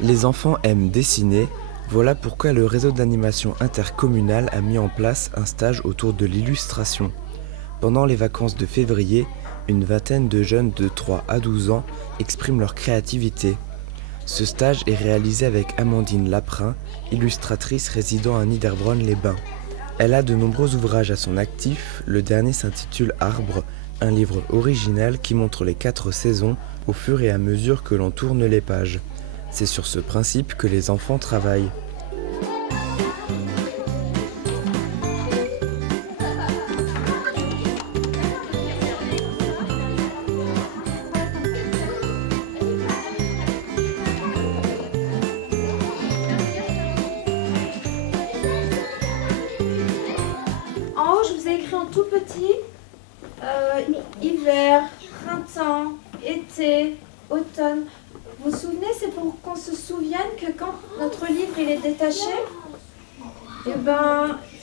Les enfants aiment dessiner, voilà pourquoi le réseau d'animation intercommunal a mis en place un stage autour de l'illustration. Pendant les vacances de février, une vingtaine de jeunes de 3 à 12 ans expriment leur créativité. Ce stage est réalisé avec Amandine Laprin, illustratrice résidant à Niederbronn-les-Bains. Elle a de nombreux ouvrages à son actif, le dernier s'intitule Arbre, un livre original qui montre les 4 saisons au fur et à mesure que l'on tourne les pages. C'est sur ce principe que les enfants travaillent. En haut, je vous ai écrit en tout petit hiver, printemps, été, automne. Vous vous souvenez, c'est pour qu'on se souvienne que quand notre livre il est détaché,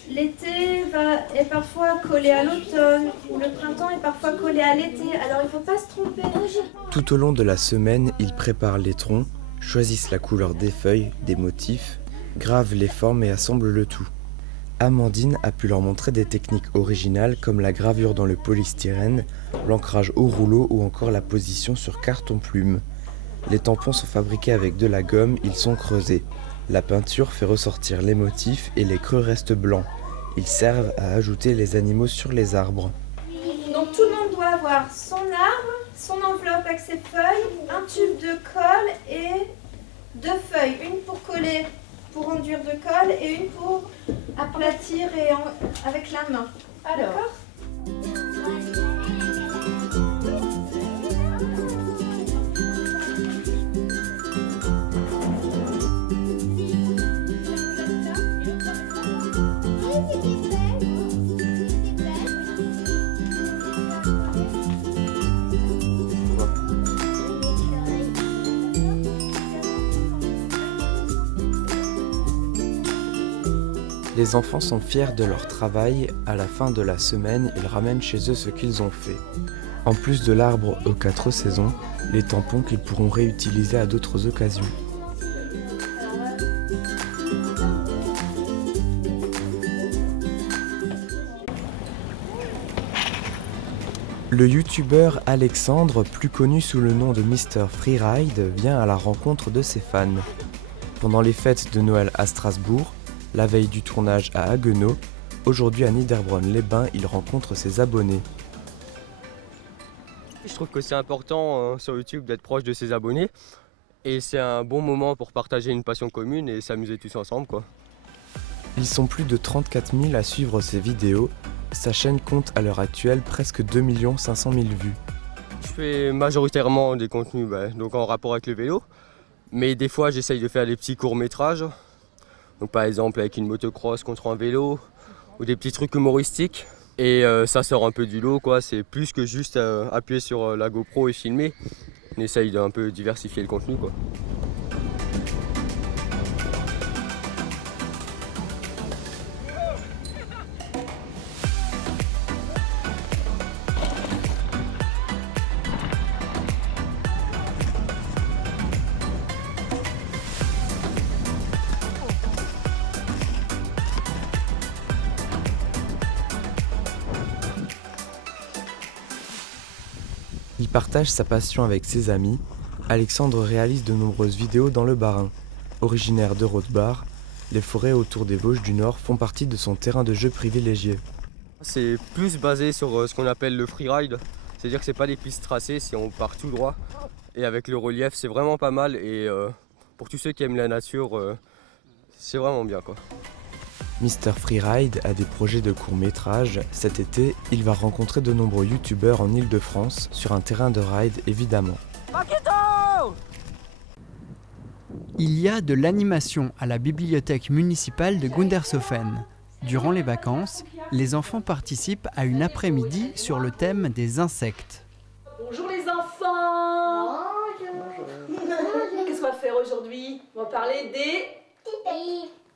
l'été est parfois collé à l'automne, ou le printemps est parfois collé à l'été, alors il ne faut pas se tromper. Tout au long de la semaine, ils préparent les troncs, choisissent la couleur des feuilles, des motifs, gravent les formes et assemblent le tout. Amandine a pu leur montrer des techniques originales comme la gravure dans le polystyrène, l'ancrage au rouleau ou encore la position sur carton-plume. Les tampons sont fabriqués avec de la gomme, ils sont creusés. La peinture fait ressortir les motifs et les creux restent blancs. Ils servent à ajouter les animaux sur les arbres. Donc tout le monde doit avoir son arbre, son enveloppe avec ses feuilles, un tube de colle et 2 feuilles. Une pour coller, pour enduire de colle et une pour aplatir avec la main. D'accord ? Les enfants sont fiers de leur travail. À la fin de la semaine, ils ramènent chez eux ce qu'ils ont fait. En plus de l'arbre aux 4 saisons, les tampons qu'ils pourront réutiliser à d'autres occasions. Le youtubeur Alexandre, plus connu sous le nom de Mr Freeride, vient à la rencontre de ses fans. Pendant les fêtes de Noël à Strasbourg, la veille du tournage à Haguenau, aujourd'hui à Niederbronn-les-Bains, il rencontre ses abonnés. Je trouve que c'est important sur YouTube d'être proche de ses abonnés et c'est un bon moment pour partager une passion commune et s'amuser tous ensemble, quoi. Ils sont plus de 34 000 à suivre ses vidéos. Sa chaîne compte à l'heure actuelle presque 2 500 000 vues. Je fais majoritairement des contenus donc en rapport avec le vélo, mais des fois j'essaye de faire des petits courts-métrages. Donc par exemple avec une motocross contre un vélo ou des petits trucs humoristiques. Et ça sort un peu du lot, quoi. C'est plus que juste appuyer sur la GoPro et filmer. On essaye d'un peu diversifier le contenu, quoi. Il partage sa passion avec ses amis. Alexandre réalise de nombreuses vidéos dans le Bas-Rhin. Originaire de Rothbard, les forêts autour des Vosges du Nord font partie de son terrain de jeu privilégié. C'est plus basé sur ce qu'on appelle le freeride, c'est-à-dire que c'est pas des pistes tracées, si on part tout droit. Et avec le relief, c'est vraiment pas mal et pour tous ceux qui aiment la nature, c'est vraiment bien, quoi. Mr Freeride a des projets de court-métrage. Cet été, il va rencontrer de nombreux youtubeurs en Île-de-France sur un terrain de ride évidemment. Il y a de l'animation à la bibliothèque municipale de Gundershofen. Durant les vacances, les enfants participent à une après-midi sur le thème des insectes. Bonjour les enfants. Qu'est-ce qu'on va faire aujourd'hui? On va parler des...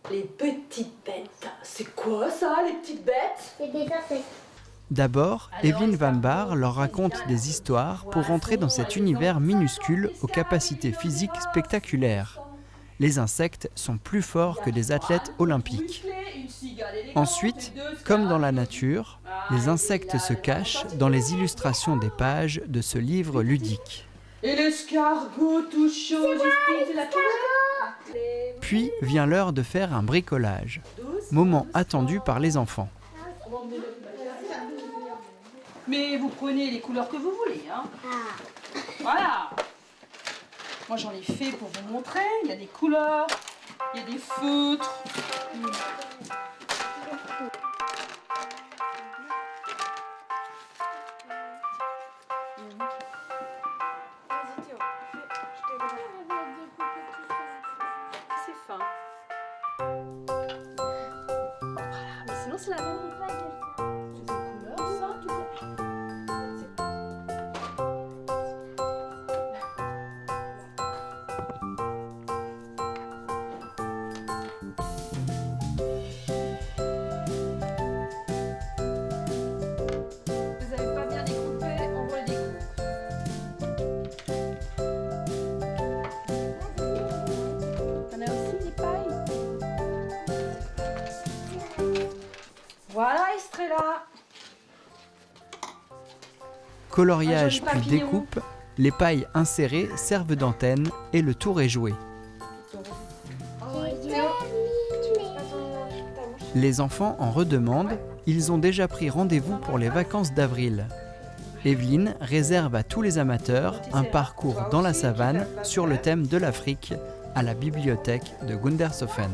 Les petites bêtes. C'est quoi ça, les petites bêtes? C'est des insectes. D'abord, Evelyn Van Baar leur raconte des histoires pour entrer dans cet univers minuscule aux capacités physiques spectaculaires. Les insectes sont plus forts que des athlètes olympiques. Ensuite, comme dans la nature, les insectes se cachent dans les illustrations des pages de ce livre ludique. Et l'escargot tout chaud, j'espère la couleur. Puis vient l'heure de faire un bricolage, moment attendu par les enfants. Mais vous prenez les couleurs que vous voulez, hein. Voilà. Moi j'en ai fait pour vous montrer. Il y a des couleurs, il y a des feutres. C'est fin. Voilà, mais sinon c'est la même. Voilà, Estrella. Coloriage puis découpe, les pailles insérées servent d'antenne et le tour est joué. Les enfants en redemandent, ils ont déjà pris rendez-vous pour les vacances d'avril. Evelyne réserve à tous les amateurs un parcours dans la savane sur le thème de l'Afrique à la bibliothèque de Gundershofen.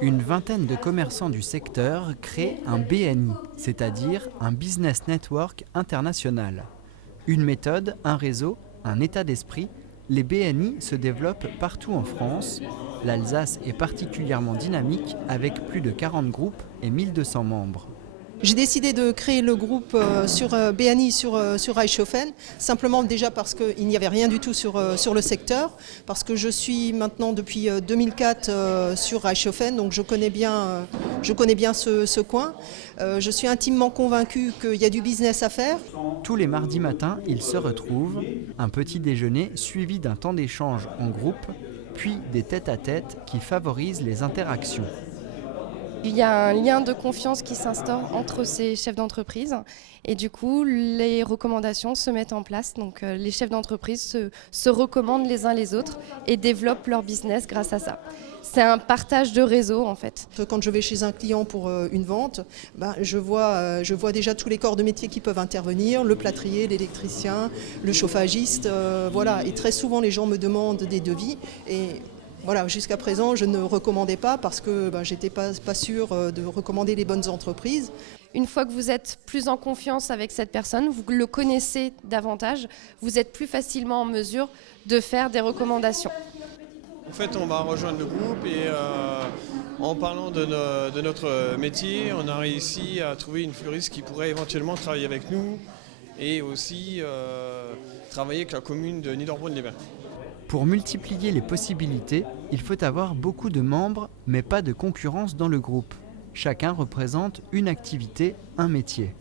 Une vingtaine de commerçants du secteur créent un BNI, c'est-à-dire un Business Network international. Une méthode, un réseau, un état d'esprit, les BNI se développent partout en France. L'Alsace est particulièrement dynamique avec plus de 40 groupes et 1200 membres. J'ai décidé de créer le groupe sur BNI sur Reichshofen, simplement déjà parce qu'il n'y avait rien du tout sur le secteur, parce que je suis maintenant depuis 2004 sur Reichshofen, donc je connais bien ce coin. Je suis intimement convaincue qu'il y a du business à faire. Tous les mardis matins, ils se retrouvent, un petit déjeuner suivi d'un temps d'échange en groupe, puis des tête-à-tête qui favorisent les interactions. Il y a un lien de confiance qui s'instaure entre ces chefs d'entreprise et du coup les recommandations se mettent en place. Donc les chefs d'entreprise se recommandent les uns les autres et développent leur business grâce à ça. C'est un partage de réseau en fait. Quand je vais chez un client pour une vente, je vois déjà tous les corps de métier qui peuvent intervenir, le plâtrier, l'électricien, le chauffagiste, voilà. Et très souvent les gens me demandent des devis et voilà, jusqu'à présent, je ne recommandais pas parce que je n'étais pas sûre de recommander les bonnes entreprises. Une fois que vous êtes plus en confiance avec cette personne, vous le connaissez davantage, vous êtes plus facilement en mesure de faire des recommandations. En fait, on va rejoindre le groupe et en parlant de notre métier, on a réussi à trouver une fleuriste qui pourrait éventuellement travailler avec nous et aussi travailler avec la commune de Niederbronn-les-Bains. Pour multiplier les possibilités, il faut avoir beaucoup de membres, mais pas de concurrence dans le groupe. Chacun représente une activité, un métier.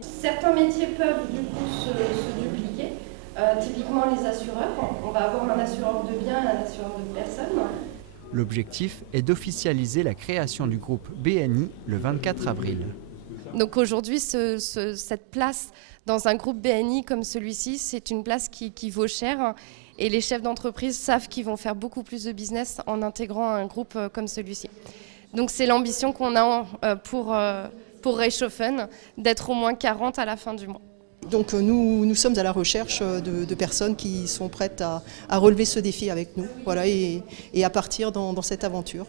Certains métiers peuvent du coup se dupliquer. Typiquement les assureurs, on va avoir un assureur de biens et un assureur de personnes. L'objectif est d'officialiser la création du groupe BNI le 24 avril. Donc aujourd'hui, cette place dans un groupe BNI comme celui-ci, c'est une place qui vaut cher. Et les chefs d'entreprise savent qu'ils vont faire beaucoup plus de business en intégrant un groupe comme celui-ci. Donc c'est l'ambition qu'on a pour Reichshofen, d'être au moins 40 à la fin du mois. Donc nous sommes à la recherche de personnes qui sont prêtes à relever ce défi avec nous, voilà, et à partir dans cette aventure.